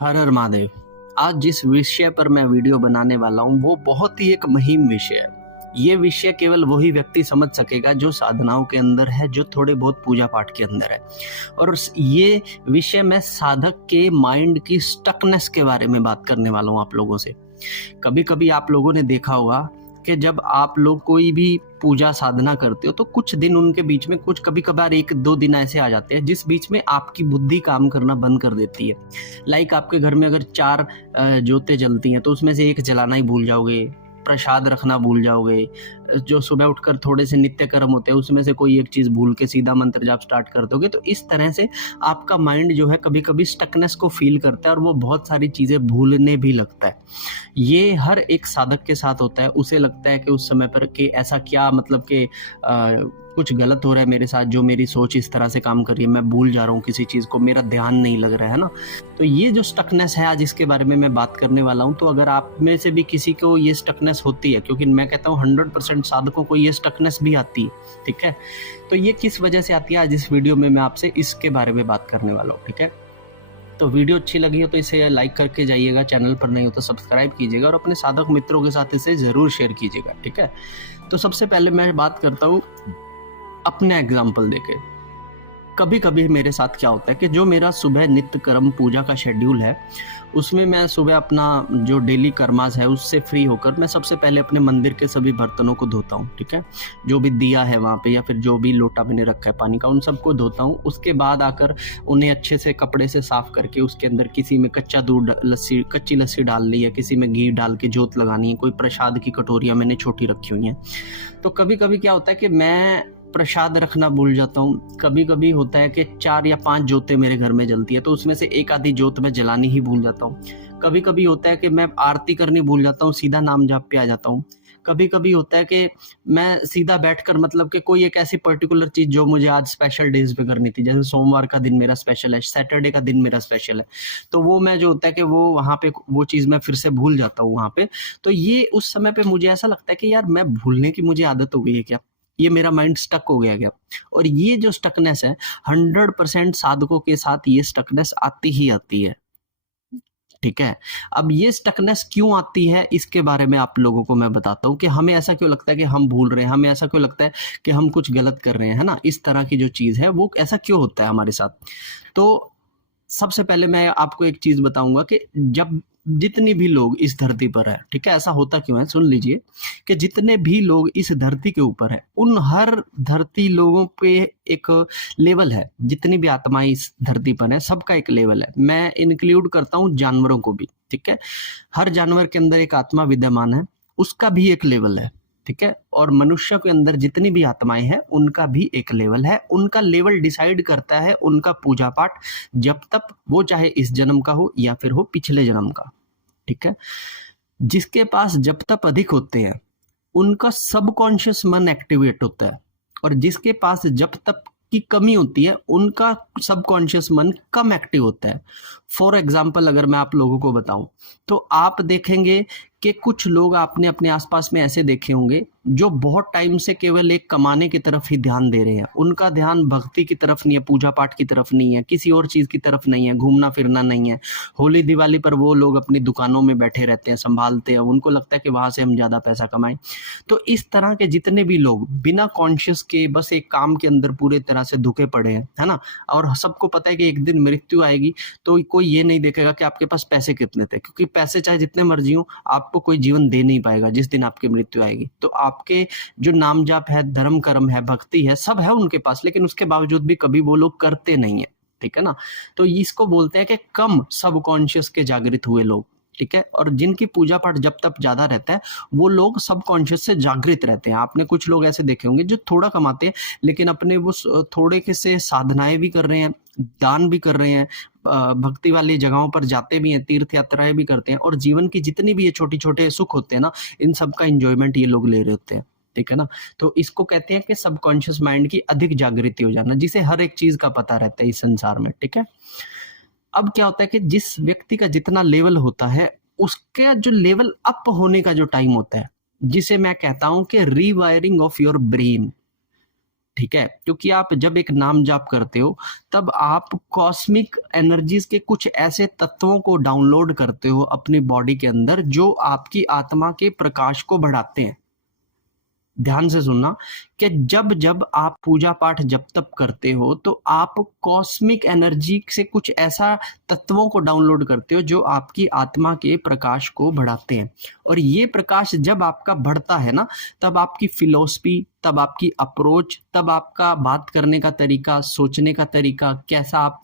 हर हर महादेव। आज जिस विषय पर मैं वीडियो बनाने वाला हूँ वो बहुत ही एक मुहिम विषय है। ये विषय केवल वही व्यक्ति समझ सकेगा जो साधनाओं के अंदर है, जो थोड़े बहुत पूजा पाठ के अंदर है। और ये विषय मैं साधक के माइंड की स्टकनेस के बारे में बात करने वाला हूँ आप लोगों से। कभी कभी आप लोगों ने देखा होगा कि जब आप लोग कोई भी पूजा साधना करते हो तो कुछ दिन उनके बीच में, कुछ कभी कभार 1-2 दिन ऐसे आ जाते हैं जिस बीच में आपकी बुद्धि काम करना बंद कर देती है। लाइक आपके घर में अगर 4 जोतें जलती हैं तो उसमें से एक जलाना ही भूल जाओगे, प्रसाद रखना भूल जाओगे, जो सुबह उठकर थोड़े से नित्य कर्म होते हैं उसमें से कोई एक चीज़ भूल के सीधा मंत्र जाप स्टार्ट कर दोगे। तो इस तरह से आपका माइंड जो है कभी कभी स्टकनेस को फील करता है और वो बहुत सारी चीज़ें भूलने भी लगता है। ये हर एक साधक के साथ होता है। उसे लगता है कि उस समय पर कि ऐसा क्या, मतलब कि कुछ गलत हो रहा है मेरे साथ, जो मेरी सोच इस तरह से काम कर रही है, मैं भूल जा रहा हूँ किसी चीज़ को, मेरा ध्यान नहीं लग रहा है ना। तो ये जो स्टकनेस है आज इसके बारे में मैं बात करने वाला हूँ। तो अगर आप में से भी किसी को ये स्टकनेस होती है, क्योंकि मैं कहता हूँ 100% साधकों को ये स्टकनेस भी आती है, ठीक है। तो ये किस वजह से आती है, आज इस वीडियो में मैं आपसे इसके बारे में बात करने वाला हूँ, ठीक है। तो वीडियो अच्छी लगी हो तो इसे लाइक करके जाइएगा, चैनल पर नहीं हो तो सब्सक्राइब कीजिएगा और अपने साधक मित्रों के साथ इसे ज़रूर शेयर कीजिएगा, ठीक है। तो सबसे पहले मैं बात करता हूँ अपने एग्जाम्पल देके। कभी कभी मेरे साथ क्या होता है कि जो मेरा सुबह नित्य कर्म पूजा का शेड्यूल है उसमें मैं सुबह अपना जो डेली कर्मास है उससे फ्री होकर मैं सबसे पहले अपने मंदिर के सभी बर्तनों को धोता हूँ, ठीक है। जो भी दिया है वहाँ पे या फिर जो भी लोटा मैंने रखा है पानी का, उन सबको धोता हूँ। उसके बाद आकर उन्हें अच्छे से कपड़े से साफ करके उसके अंदर किसी में कच्चा दूध लस्सी, कच्ची लस्सी डाल ली है, किसी में घी डाल के जोत लगानी है, कोई प्रसाद की कटोरियाँ मैंने छोटी रखी हुई हैं। तो कभी कभी क्या होता है कि मैं प्रसाद रखना भूल जाता हूँ। कभी कभी होता है कि 4 या 5 जोतें मेरे घर में जलती है तो उसमें से एक आधी जोत मैं जलानी ही भूल जाता हूँ। कभी कभी होता है कि मैं आरती करनी भूल जाता हूँ, सीधा नाम जाप पे आ जाता हूँ। कभी कभी होता है कि मैं सीधा बैठकर, मतलब कि कोई एक ऐसी पर्टिकुलर चीज जो मुझे आज स्पेशल डेज पे करनी थी, जैसे सोमवार का दिन मेरा स्पेशल है, सैटरडे का दिन मेरा स्पेशल है, तो वो मैं जो होता है कि वो वहां पे वो चीज मैं फिर से भूल जाता हूँ वहां पे। तो ये उस समय पे मुझे ऐसा लगता है कि यार मैं भूलने की मुझे आदत हो गई है क्या, ये मेरा माइंड स्टक हो गया क्या। और ये जो स्टकनेस है 100% साधकों के साथ ये स्टकनेस आती ही आती है, ठीक है। अब ये स्टकनेस क्यों आती है इसके बारे में आप लोगों को मैं बताता हूँ कि हमें ऐसा क्यों लगता है कि हम भूल रहे हैं, हमें ऐसा क्यों लगता है कि हम कुछ गलत कर रहे हैं, है ना। इस तरह की जो चीज है वो ऐसा क्यों होता है हमारे साथ। तो सबसे पहले मैं आपको एक चीज बताऊंगा कि जब जितने भी लोग इस धरती पर है, ठीक है, ऐसा होता क्यों है, सुन लीजिए कि जितने भी लोग इस धरती के ऊपर है उन हर धरती लोगों पे एक लेवल है। जितनी भी आत्माएं इस धरती पर है सबका एक लेवल है। मैं इंक्लूड करता हूँ जानवरों को भी, ठीक है। हर जानवर के अंदर एक आत्मा विद्यमान है, उसका भी एक लेवल है, ठीक है। और मनुष्य के अंदर जितनी भी आत्माएं हैं उनका भी एक लेवल है। उनका लेवल डिसाइड करता है उनका पूजा पाठ, जब तक वो चाहे इस जन्म का हो या फिर हो पिछले जन्म का, ठीक है। जिसके पास जब तक अधिक होते हैं उनका सबकॉन्शियस मन एक्टिवेट होता है, और जिसके पास जब तक की कमी होती है उनका सबकॉन्शियस मन कम एक्टिव होता है। फॉर एग्जाम्पल अगर मैं आप लोगों को बताऊं तो आप देखेंगे कि कुछ लोग आपने अपने आसपास में ऐसे देखे होंगे जो बहुत टाइम से केवल एक कमाने की तरफ ही ध्यान दे रहे हैं। उनका ध्यान भक्ति की तरफ नहीं है, पूजा पाठ की तरफ नहीं है, किसी और चीज की तरफ नहीं है, घूमना फिरना नहीं है। होली दिवाली पर वो लोग अपनी दुकानों में बैठे रहते हैं, संभालते हैं, उनको लगता है कि वहां से हम ज्यादा पैसा कमाएं। तो इस तरह के जितने भी लोग बिना कॉन्शियस के बस एक काम के अंदर पूरे तरह से धुके पड़े हैं, है ना। और सबको पता है कि एक दिन मृत्यु आएगी तो कोई ये नहीं देखेगा कि आपके पास पैसे कितने थे, क्योंकि पैसे चाहे जितने मर्जी हो आपको कोई जीवन दे नहीं पाएगा जिस दिन आपकी मृत्यु आएगी। तो आपके जो नाम जाप है, धर्म कर्म है, भक्ति है, सब है उनके पास, लेकिन उसके बावजूद भी कभी वो लोग करते नहीं है, ठीक है ना। तो इसको बोलते हैं कि कम सबकॉन्शियस के जागृत हुए लोग, ठीक है। और जिनकी पूजा पाठ जब तक ज्यादा रहता है वो लोग सबकॉन्शियस से जागृत रहते हैं। आपने कुछ लोग ऐसे देखे होंगे जो थोड़ा कमाते हैं लेकिन अपने वो थोड़े के से साधनाएं भी कर रहे हैं, दान भी कर रहे हैं, भक्ति वाली जगहों पर जाते भी हैं, तीर्थ यात्राएं भी करते हैं, और जीवन की जितनी भी ये छोटे छोटे सुख होते हैं ना, इन सब का इंजॉयमेंट ये लोग ले रहे होते हैं, ठीक है ना। तो इसको कहते हैं कि सबकॉन्शियस माइंड की अधिक जागृति हो जाना, जिसे हर एक चीज का पता रहता है इस संसार में, ठीक है। अब क्या होता है कि जिस व्यक्ति का जितना लेवल होता है उसका जो लेवल अप होने का जो टाइम होता है, जिसे मैं कहता हूं कि रीवायरिंग ऑफ योर ब्रेन, ठीक है, क्योंकि आप जब एक नाम जाप करते हो तब आप कॉस्मिक एनर्जीज के कुछ ऐसे तत्वों को डाउनलोड करते हो अपनी बॉडी के अंदर जो आपकी आत्मा के प्रकाश को बढ़ाते हैं। ध्यान से सुनना कि जब जब आप पूजा पाठ जब तब करते हो तो आप कॉस्मिक एनर्जी से कुछ ऐसा तत्वों को डाउनलोड करते हो जो आपकी आत्मा के प्रकाश को बढ़ाते हैं। और ये प्रकाश जब आपका बढ़ता है ना, तब आपकी फिलॉसफी, तब आपकी अप्रोच, तब आपका बात करने का तरीका, सोचने का तरीका, कैसा आप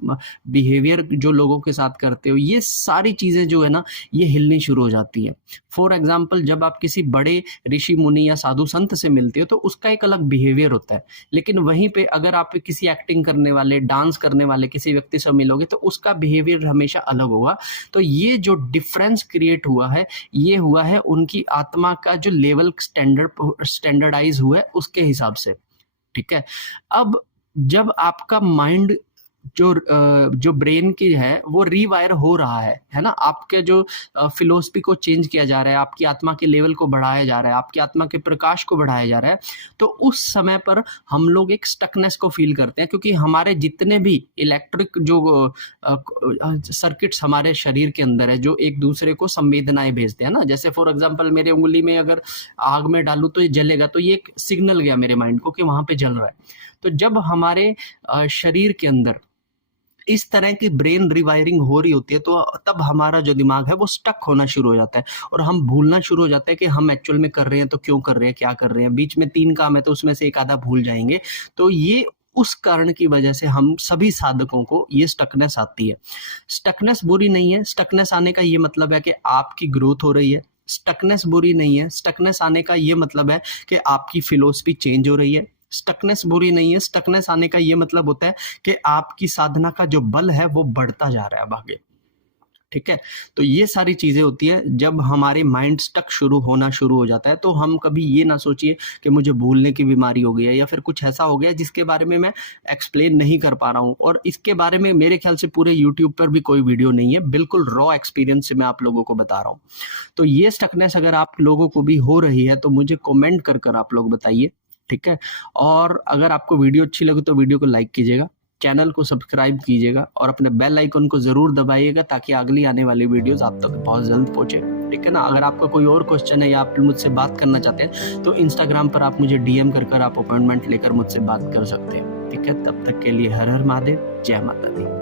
बिहेवियर जो लोगों के साथ करते हो, ये सारी चीजें जो है ना ये हिलनी शुरू हो जाती है। फॉर एग्जाम्पल, जब आप किसी बड़े ऋषि मुनि या साधु संत से मिलते हो तो उसका एक अलग बिहेवियर होता है, लेकिन वहीं पे अगर आप किसी एक्टिंग करने वाले, डांस करने वाले किसी व्यक्ति से मिलोगे तो उसका बिहेवियर हमेशा अलग होगा। तो ये जो डिफरेंस क्रिएट हुआ है, ये हुआ है उनकी आत्मा का जो लेवल स्टैंडर्डाइज हुआ है उसके हिसाब से। ठीक है, अब जब आपका माइंड जो ब्रेन की है वो रीवायर हो रहा है ना, आपके जो फिलोसफी को चेंज किया जा रहा है, आपकी आत्मा के लेवल को बढ़ाया जा रहा है, आपकी आत्मा के प्रकाश को बढ़ाया जा रहा है, तो उस समय पर हम लोग एक स्टकनेस को फील करते हैं, क्योंकि हमारे जितने भी इलेक्ट्रिक जो सर्किट्स हमारे शरीर के अंदर है जो एक दूसरे को संवेदनाएं भेजते हैं ना, जैसे फॉर एग्जाम्पल मेरे उंगली में अगर आग में डालूं तो ये जलेगा, तो ये एक सिग्नल गया मेरे माइंड को कि वहां पे जल रहा है। तो जब हमारे शरीर के अंदर इस तरह की ब्रेन रिवायरिंग हो रही होती है तो तब हमारा जो दिमाग है वो स्टक होना शुरू हो जाता है और हम भूलना शुरू हो जाते हैं कि हम एक्चुअल में कर रहे हैं तो क्यों कर रहे हैं, क्या कर रहे हैं। बीच में 3 काम है तो उसमें से एक आधा भूल जाएंगे। तो ये उस कारण की वजह से हम सभी साधकों को ये स्टकनेस आती है। स्टकनेस बुरी नहीं है, स्टकनेस आने का ये मतलब है कि आपकी ग्रोथ हो रही है। स्टकनेस बुरी नहीं है, स्टकनेस आने का ये मतलब है कि आपकी फिलोसफी चेंज हो रही है। स्टकनेस बुरी नहीं है, स्टकनेस आने का ये मतलब होता है कि आपकी साधना का जो बल है वो बढ़ता जा रहा है अब आगे। ठीक है, तो ये सारी चीजें होती है जब हमारे माइंड स्टक होना शुरू हो जाता है। तो हम कभी ये ना सोचिए कि मुझे भूलने की बीमारी हो गई है या फिर कुछ ऐसा हो गया जिसके बारे में मैं एक्सप्लेन नहीं कर पा रहा हूँ, और इसके बारे में मेरे ख्याल से पूरे यूट्यूब पर भी कोई वीडियो नहीं है, बिल्कुल रॉ एक्सपीरियंस से मैं आप लोगों को बता रहा हूँ। तो ये स्टकनेस अगर आप लोगों को भी हो रही है तो मुझे कॉमेंट कर आप लोग बताइए। ठीक है, और अगर आपको वीडियो अच्छी लगे तो वीडियो को लाइक कीजिएगा, चैनल को सब्सक्राइब कीजिएगा और अपने बेल आइकन को जरूर दबाइएगा ताकि अगली आने वाली वीडियोस आप तक बहुत जल्द पहुंचे। ठीक है ना, अगर आपका कोई और क्वेश्चन है या आप मुझसे बात करना चाहते हैं तो इंस्टाग्राम पर आप मुझे DM कर आप अपॉइंटमेंट लेकर मुझसे बात कर सकते हैं। ठीक है, तब तक के लिए हर हर महादेव, जय माता दी।